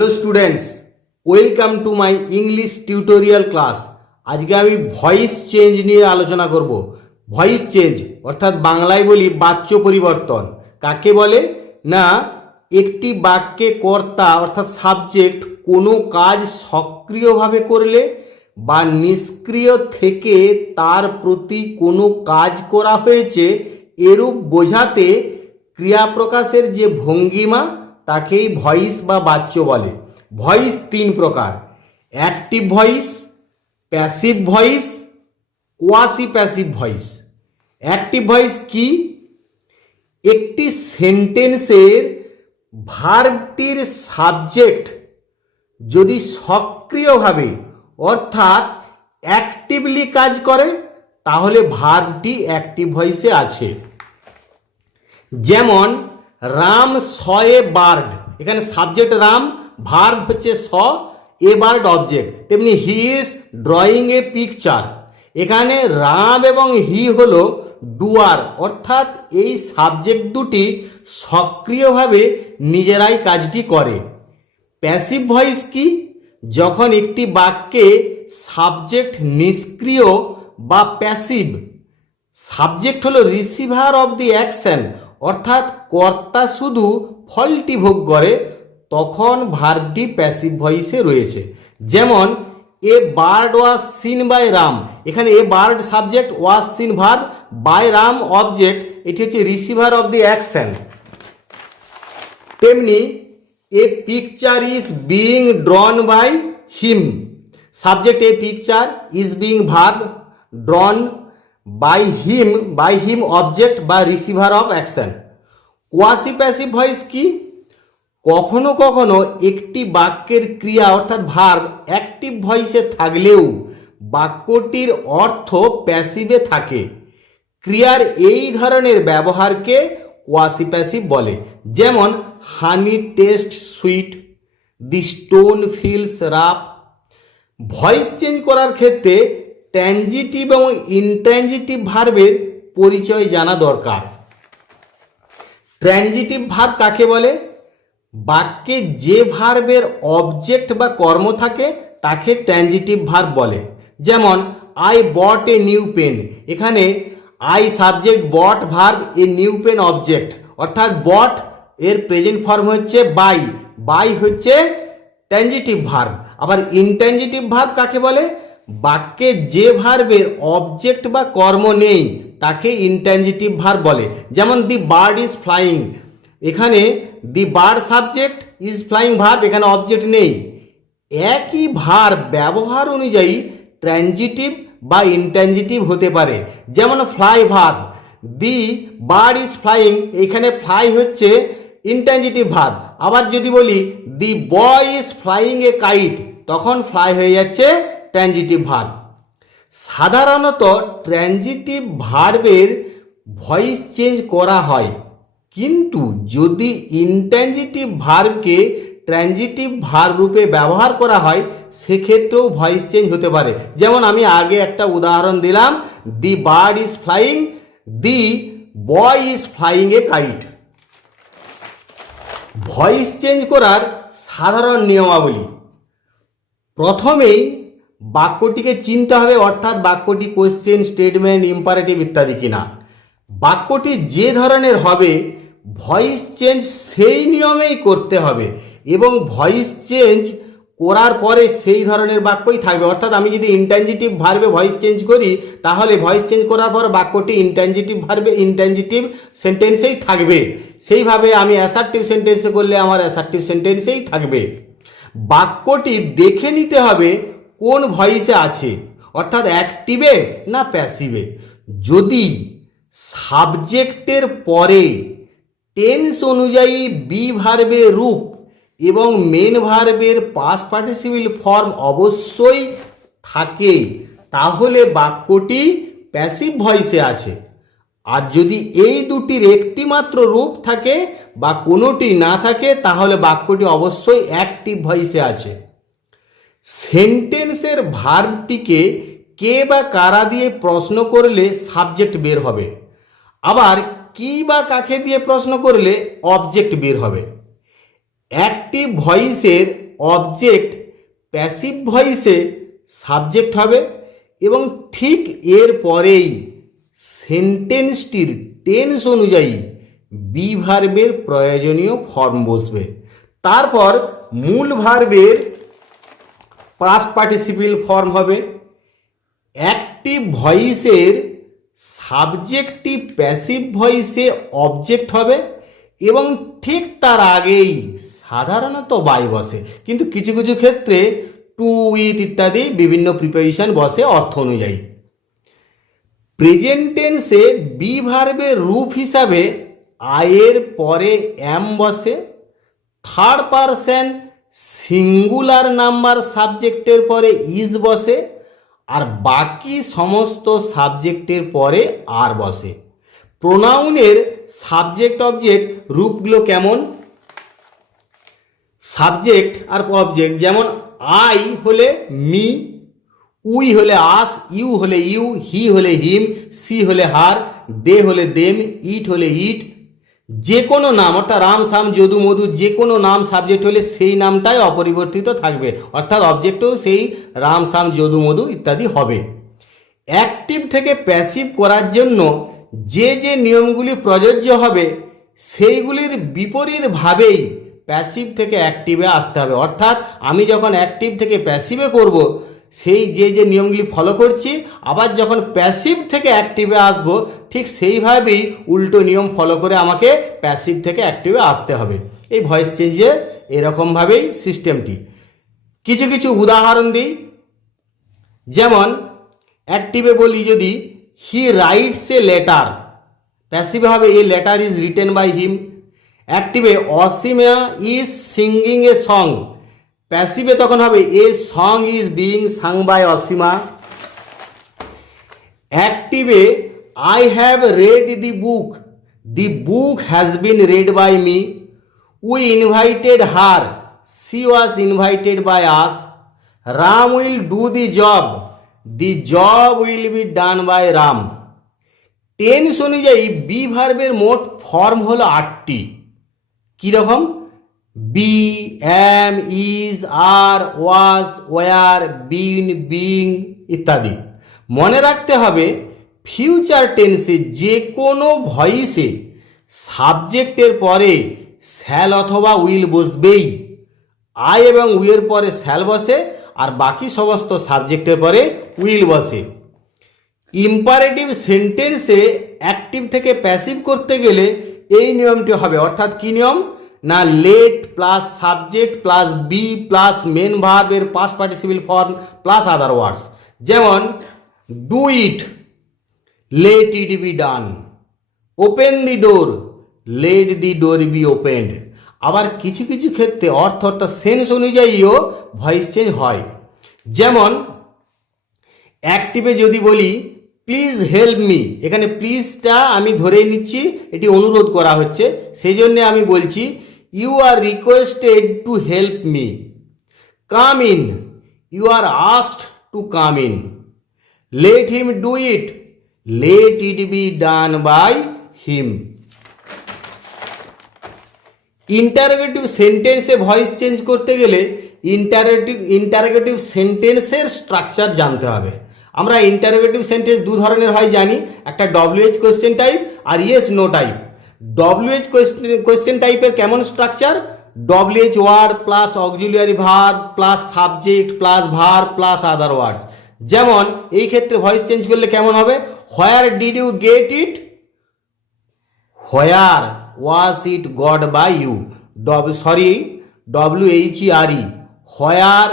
Hello students, welcome to my English tutorial class. আজকে আমি voice change নিয়ে আলোচনা করব। ভয়েস চেঞ্জ অর্থাৎ বাংলায় বলি বাচ্য পরিবর্তন। কাকে বলে না, একটি বাক্যে কর্তা অর্থাৎ সাবজেক্ট কোনো কাজ সক্রিয়ভাবে করলে বা নিষ্ক্রিয় থেকে তার প্রতি কোনো কাজ করা হয়েছে এরূপ বোঝাতে ক্রিয়া প্রকাশের যে ভঙ্গিমা তাকেই ভয়েস বা বাচ্য বলে। ভয়েস তিন প্রকার: active voice, passive voice, quasi passive voice. Active voice কি? একটি সেন্টেন্সের ভার্বটির সাবজেক্ট যদি সক্রিয়ভাবে অর্থাৎ অ্যাক্টিভলি কাজ করে তাহলে ভার্বটি অ্যাক্টিভ ভয়েসে আছে। যেমন রাম স এ বার্ড, এখানে সাবজেক্ট রাম, ভার্ব হচ্ছে স, এ বার্ড অবজেক্ট। তেমনি he is drawing a picture, এখানে রাম এবং হি হলো ডুয়ার, অর্থাৎ এই সাবজেক্ট দুটি সক্রিয়ভাবে নিজেরাই কাজটি করে। প্যাসিভ ভয়েস কি? যখন একটি বাক্যে সাবজেক্ট নিষ্ক্রিয় বা প্যাসিভ, সাবজেক্ট হলো রিসিভার অব দি অ্যাকশন, অর্থাৎ কর্তা শুধু ফলটি ভোগ করে, তখন ভার্বটি প্যাসিভ ভয়েসে রয়েছে। যেমন a bird was seen by Ram, এখানে a bird subject, was seen verb, by Ram object, এটি হচ্ছে রিসিভার অব দি অ্যাকশন। তেমনি a picture is being drawn by him, subject a picture, is being verb, drawn by him object বা receiver of action. Quasi passive voice কি? কখনো কখনো একটি বাক্যের ক্রিয়া অর্থাৎ ভার্ব অ্যাক্টিভ ভয়েসে থাকলেও বাক্যটির অর্থ প্যাসিভে থাকে। ক্রিয়ার এই ধরনের ব্যবহারকে কোয়াসি প্যাসিভ বলে। যেমন honey taste sweet, the stone feels rough. Voice change করার ক্ষেত্রে ট্রানজিটিভ এবং ইনট্রানজিটিভ ভার্বের পরিচয় জানা দরকার। ট্রানজিটিভ ভার্ব কাকে বলে? বাক্যে যে ভার্বের অবজেক্ট বা কর্ম থাকে তাকে ট্রানজিটিভ ভার্ব বলে। যেমন I bought a new pen, এখানে I subject, bought verb, a new pen object, অর্থাৎ বট এর প্রেজেন্ট ফর্ম হচ্ছে বাই, বাই হচ্ছে ট্রানজিটিভ ভার্ব। আবার ইনট্রানজিটিভ ভার্ব কাকে বলে? বাক্যে যে ভার্বের অবজেক্ট বা কর্ম নেই তাকে ইনট্রানজিটিভ ভার্ব বলে। যেমন দি বার্ড ইজ ফ্লাইং, এখানে the bird subject, is flying verb, এখানে অবজেক্ট নেই। একই ভার্ব ব্যবহার অনুযায়ী ট্রানজিটিভ বা ইনট্রানজিটিভ হতে পারে। যেমন fly verb, the bird is flying, এখানে ফ্লাই হচ্ছে ইনট্রানজিটিভ ভার্ব। আবার যদি বলি the boy is flying a kite, তখন ফ্লাই হয়ে যাচ্ছে ট্রানজিটিভ ভার্ব। সাধারণত ট্রানজিটিভ ভার্বের ভয়েস চেঞ্জ করা হয়, কিন্তু যদি ইনট্রানজিটিভ ভার্বকে ট্রানজিটিভ ভার্ব রূপে ব্যবহার করা হয় সেক্ষেত্রেও ভয়েস চেঞ্জ হতে পারে। যেমন আমি আগে একটা উদাহরণ দিলাম, দি bird is flying, the boy is flying a kite. Voice change করার সাধারণ নিয়মাবলী: প্রথমেই বাক্যটিকে চিনতে হবে, অর্থাৎ বাক্যটি কোয়েশ্চেন, স্টেটমেন্ট, ইম্পারেটিভ ইত্যাদি কিনা। বাক্যটি যে ধরনের হবে ভয়েস চেঞ্জ সেই নিয়মেই করতে হবে এবং ভয়েস চেঞ্জ করার পরে সেই ধরনের বাক্যই থাকবে। অর্থাৎ আমি যদি ইনট্রানজিটিভ ভার্বে ভয়েস চেঞ্জ করি তাহলে ভয়েস চেঞ্জ করার পর বাক্যটি ইনট্রানজিটিভ ভার্বে ইনট্রানজিটিভ সেন্টেন্সেই থাকবে। সেইভাবে আমি অ্যাসার্টিভ সেন্টেন্সে করলে আমার অ্যাসার্টিভ সেন্টেন্সেই থাকবে। বাক্যটি দেখে নিতে হবে কোন ভয়েসে আছে, অর্থাৎ অ্যাক্টিভে না প্যাসিভে। যদি সাবজেক্টের পরে টেন্স অনুযায়ী বি ভার্বের রূপ এবং মেন ভার্বের পাস্ট পার্টিসিপল ফর্ম অবশ্যই থাকে তাহলে বাক্যটি প্যাসিভ ভয়েসে আছে। আর যদি এই দুটির একটি মাত্র রূপ থাকে বা কোনোটি না থাকে তাহলে বাক্যটি অবশ্যই অ্যাক্টিভ ভয়েসে আছে। সেন্টেন্সের ভার্বটিকে কে বা কারা দিয়ে প্রশ্ন করলে সাবজেক্ট বের হবে, আবার কি বা কাকে দিয়ে প্রশ্ন করলে অবজেক্ট বের হবে। অ্যাক্টিভ ভয়েসের অবজেক্ট প্যাসিভ ভয়েসে সাবজেক্ট হবে এবং ঠিক এর পরেই সেন্টেন্সটির টেন্স অনুযায়ী বি ভার্বের প্রয়োজনীয় ফর্ম বসবে। তারপর মূল ভার্বের পাস্ট পার্টিসিপেল ফর্ম হবে। অ্যাক্টিভ ভয়েসের সাবজেক্টিভ প্যাসিভ ভয়েসে অবজেক্ট হবে এবং ঠিক তার আগেই সাধারণত বাই বসে, কিন্তু কিছু কিছু ক্ষেত্রে টু, উইথ ইত্যাদি বিভিন্ন প্রিপোজিশন বসে অর্থ অনুযায়ী। প্রেজেন্ট টেন্সে বি ভার্বের রূপ হিসাবে আয়ের পরে এম বসে, থার্ড পারসন সিঙ্গুলার নাম্বার সাবজেক্টের পরে ইজ বসে, আর বাকি সমস্ত সাবজেক্টের পরে আর বসে। প্রোনাউনের সাবজেক্ট অবজেক্ট রূপগুলো কেমন? সাবজেক্ট আর অবজেক্ট যেমন আই হলে মি, উই হলে আস, ইউ হলে ইউ, হি হলে হিম, সি হলে হার, দে হলে দেম, ইট হলে ইট। যে কোনো নাম অর্থাৎ রাম, শ্যাম, যদু, মধু যে কোনো নাম সাবজেক্ট হলে সেই নামটাই অপরিবর্তিত থাকবে, অর্থাৎ অবজেক্টও সেই রাম, শ্যাম, যদু, মধু ইত্যাদি হবে। অ্যাক্টিভ থেকে প্যাসিভ করার জন্য যে যে নিয়মগুলি প্রযোজ্য হবে সেইগুলির বিপরীতভাবেই প্যাসিভ থেকে অ্যাক্টিভে আসতে হবে। অর্থাৎ আমি যখন অ্যাক্টিভ থেকে প্যাসিভে করব সেই যে যে নিয়মগুলি ফলো করছি, আবার যখন প্যাসিভ থেকে অ্যাক্টিভে আসব ঠিক সেইভাবেই উল্টো নিয়ম ফলো করে আমাকে প্যাসিভ থেকে অ্যাক্টিভে আসতে হবে। এই ভয়েস চেঞ্জের এরকমভাবেই সিস্টেমটি। কিছু কিছু উদাহরণ দিই, যেমন অ্যাক্টিভে বলি যদি হি রাইটস এ লেটার, প্যাসিভে হবে a letter is written by him. অ্যাক্টিভে Asima is singing a song, প্যাসিভে তখন হবে a song is being sung by Asima. অ্যাক্টিভে I have read the book has been read by me. We invited her, she was invited by us. Ram will do the job will be done by Ram. Tense অনুযায়ী be ভার্বের মোট form হলো 8টি। কীরকম? Be, am, is, are, was, war, bin, being ইত্যাদি। মনে রাখতে হবে ফিউচার টেন্সে যে কোনো ভয়েসে সাবজেক্টের পরে শ্যাল অথবা উইল বসবেই। আই এবং উইয়ের পরে শ্যাল বসে আর বাকি সমস্ত সাবজেক্টের পরে উইল বসে। ইম্পারেটিভ সেন্টেন্সে অ্যাক্টিভ থেকে প্যাসিভ করতে গেলে এই নিয়মটি হবে, অর্থাৎ কী নিয়ম না let plus subject plus be plus main ভার্বের past participle form plus other words. যেমন do it, let it be done. Open the door, let the door be opened. আবার কিছু কিছু ক্ষেত্রে অর্থাৎ সেন্স অনুযায়ীও ভয়েস চেঞ্জ হয়। যেমন অ্যাক্টিভে যদি বলি প্লিজ হেল্প মি, এখানে প্লিজটা আমি ধরে নিচ্ছি এটি অনুরোধ করা হচ্ছে, সেই জন্যে আমি বলছি you are requested to help me. Come in, you are asked to come in. Let him do it, let it be done by him. Interrogative সেন্টেন্সে ভয়েস চেঞ্জ করতে গেলে ইন্টারোগেটিভ সেন্টেন্সের স্ট্রাকচার জানতে হবে। আমরা ইন্টারোগেটিভ সেন্টেন্স দু ধরনের হয় জানি, একটা ডব্লিউএইচ কোয়েশ্চেন টাইপ আর yes no type. WH question টাইপের কেমন structure? WH word plus auxiliary verb plus subject plus verb plus other words. যেমন এই ক্ষেত্রে ভয়েস চেঞ্জ করলে কেমন হবে? Where did you get it, where was it got by you. WHERE, where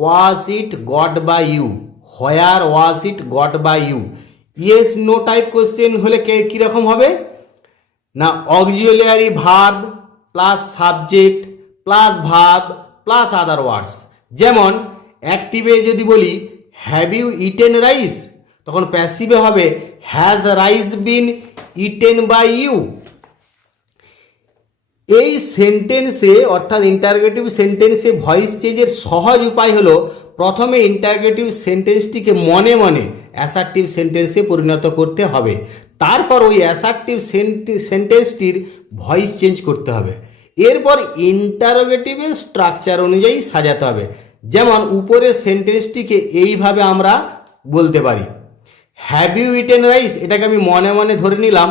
was it got by you, where was it got by you. Yes no type question হলে কীরকম হবে না auxiliary verb plus subject plus verb plus other words. যেমন অ্যাক্টিভে যদি বলি have you eaten rice, তখন প্যাসিভে হবে has rice been eaten by you. এই সেন্টেন্সে অর্থাৎ ইন্টারোগেটিভ সেন্টেন্সে ভয়েস চেঞ্জের সহজ উপায় হলো প্রথমে ইন্টারোগেটিভ সেন্টেন্সটিকে মনে মনে অ্যাসার্টিভ সেন্টেন্সে পরিণত করতে হবে, তারপর ওই অ্যাসার্টিভ সেন্টেন্সটির ভয়েস চেঞ্জ করতে হবে। এরপর ইন্টারোগেটিভের স্ট্রাকচার অনুযায়ী সাজাতে হবে। যেমন উপরের সেন্টেন্সটিকে এইভাবে আমরা বলতে পারি, হ্যাভ ইউ ইটেন রাইস, এটাকে আমি মনে মনে ধরে নিলাম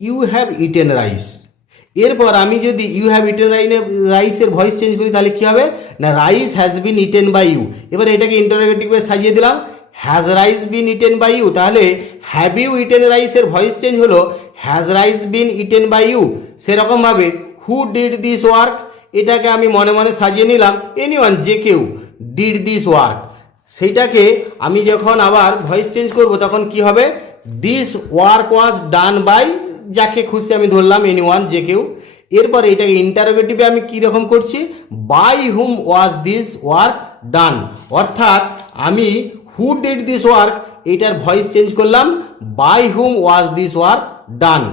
ইউ হ্যাভ ইটেন রাইস। এরপর আমি যদি ইউ হ্যাভ ইটেন রাইসের ভয়েস চেঞ্জ করি তাহলে কী হবে না, rice has been eaten by you. এবার এটাকে ইন্টারোগেটিভে সাজিয়ে দিলাম, has rice been eaten by you, তাহলে হ্যাভ ইউ ইটেন রাইসের ভয়েস চেঞ্জ হলো has rice been eaten by you. সেরকমভাবে হু ডিড দিস ওয়ার্ক, এটাকে আমি মনে মনে সাজিয়ে নিলাম এনিওয়ান, যে কেউ, ডিড দিস ওয়ার্ক। সেইটাকে আমি যখন আবার ভয়েস চেঞ্জ করব তখন কি হবে, this work was done by, যাকে খুশি আমি ধরলাম এনিওয়ান, যে কেউ। এরপরে এটাকে ইন্টারোগেটিভে আমি কীরকম করছি, by whom was this work done, অর্থাৎ আমি হু ডিড দিস ওয়ার্ক এটার ভয়েস চেঞ্জ করলাম by whom was this work done.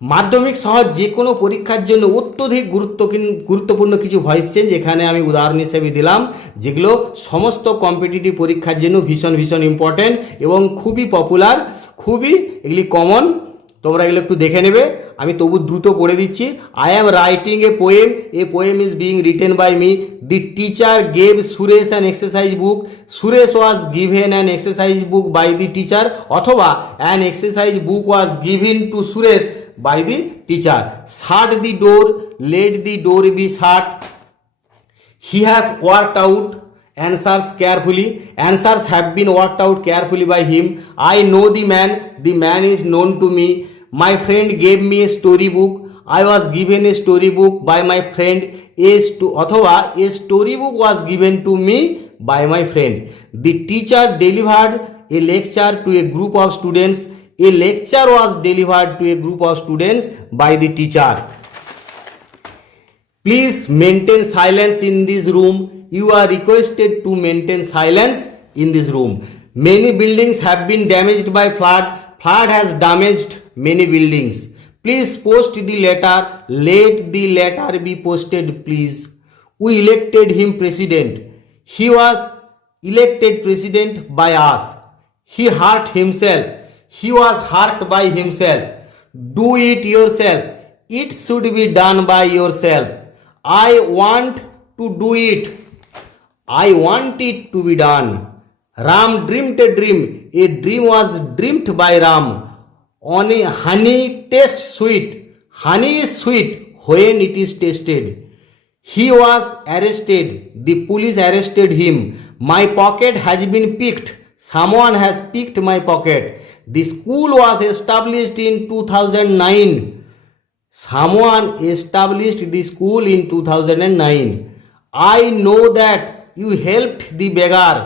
মাধ্যমিক সহ যে কোনো পরীক্ষার জন্য অত্যধিক গুরুত্বপূর্ণ কিছু ভয়েস চেঞ্জ এখানে আমি উদাহরণ হিসেবে দিলাম, যেগুলো সমস্ত কম্পিটিটিভ পরীক্ষার জন্য ভীষণ ভীষণ ইম্পর্ট্যান্ট এবং খুবই পপুলার, খুবই এগুলি কমন। তোমরা এগুলো একটু দেখে নেবে, আমি তবু দ্রুত পড়ে দিচ্ছি। I am writing a poem is being written by me, the teacher gave Suresh an exercise book, Suresh was given an exercise book by the teacher, অথবা an exercise book was given to Suresh by the teacher. Shut the door, let the door be shut. He has worked out answers carefully. Answers have been worked out carefully by him. I know the man is known to me. My friend gave me a storybook. I was given a storybook by my friend. অথবা a storybook was given to me by my friend. The teacher delivered a lecture to a group of students. A lecture was delivered to a group of students by the teacher. Please maintain silence in this room. You are requested to maintain silence in this room. Many buildings have been damaged by flood. Flood has damaged many buildings. Please post the letter. Let the letter be posted, please. We elected him president. He was elected president by us. He hurt himself. He was hurt by himself. Do it yourself. It should be done by yourself. I want to do it. I want it to be done. Ram dreamed a dream. A dream was dreamed by Ram. On a honey tastes sweet. Honey is sweet when it is tasted. He was arrested. The police arrested him. My pocket has been picked. Someone has picked my pocket. The school was established in 2009. Someone established the school in 2009. I know that you helped the beggar.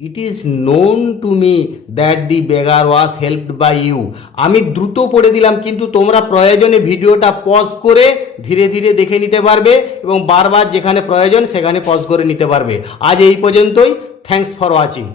It is known to me that the beggar was helped by you. আমি দ্রুত পড়ে দিলাম, কিন্তু তোমরা প্রয়োজনে ভিডিওটা pause করে ধীরে ধীরে দেখে নিতে পারবে এবং বারবার যেখানে প্রয়োজন সেখানে পজ করে নিতে পারবে। আজ এই পর্যন্তই। Thanks for watching.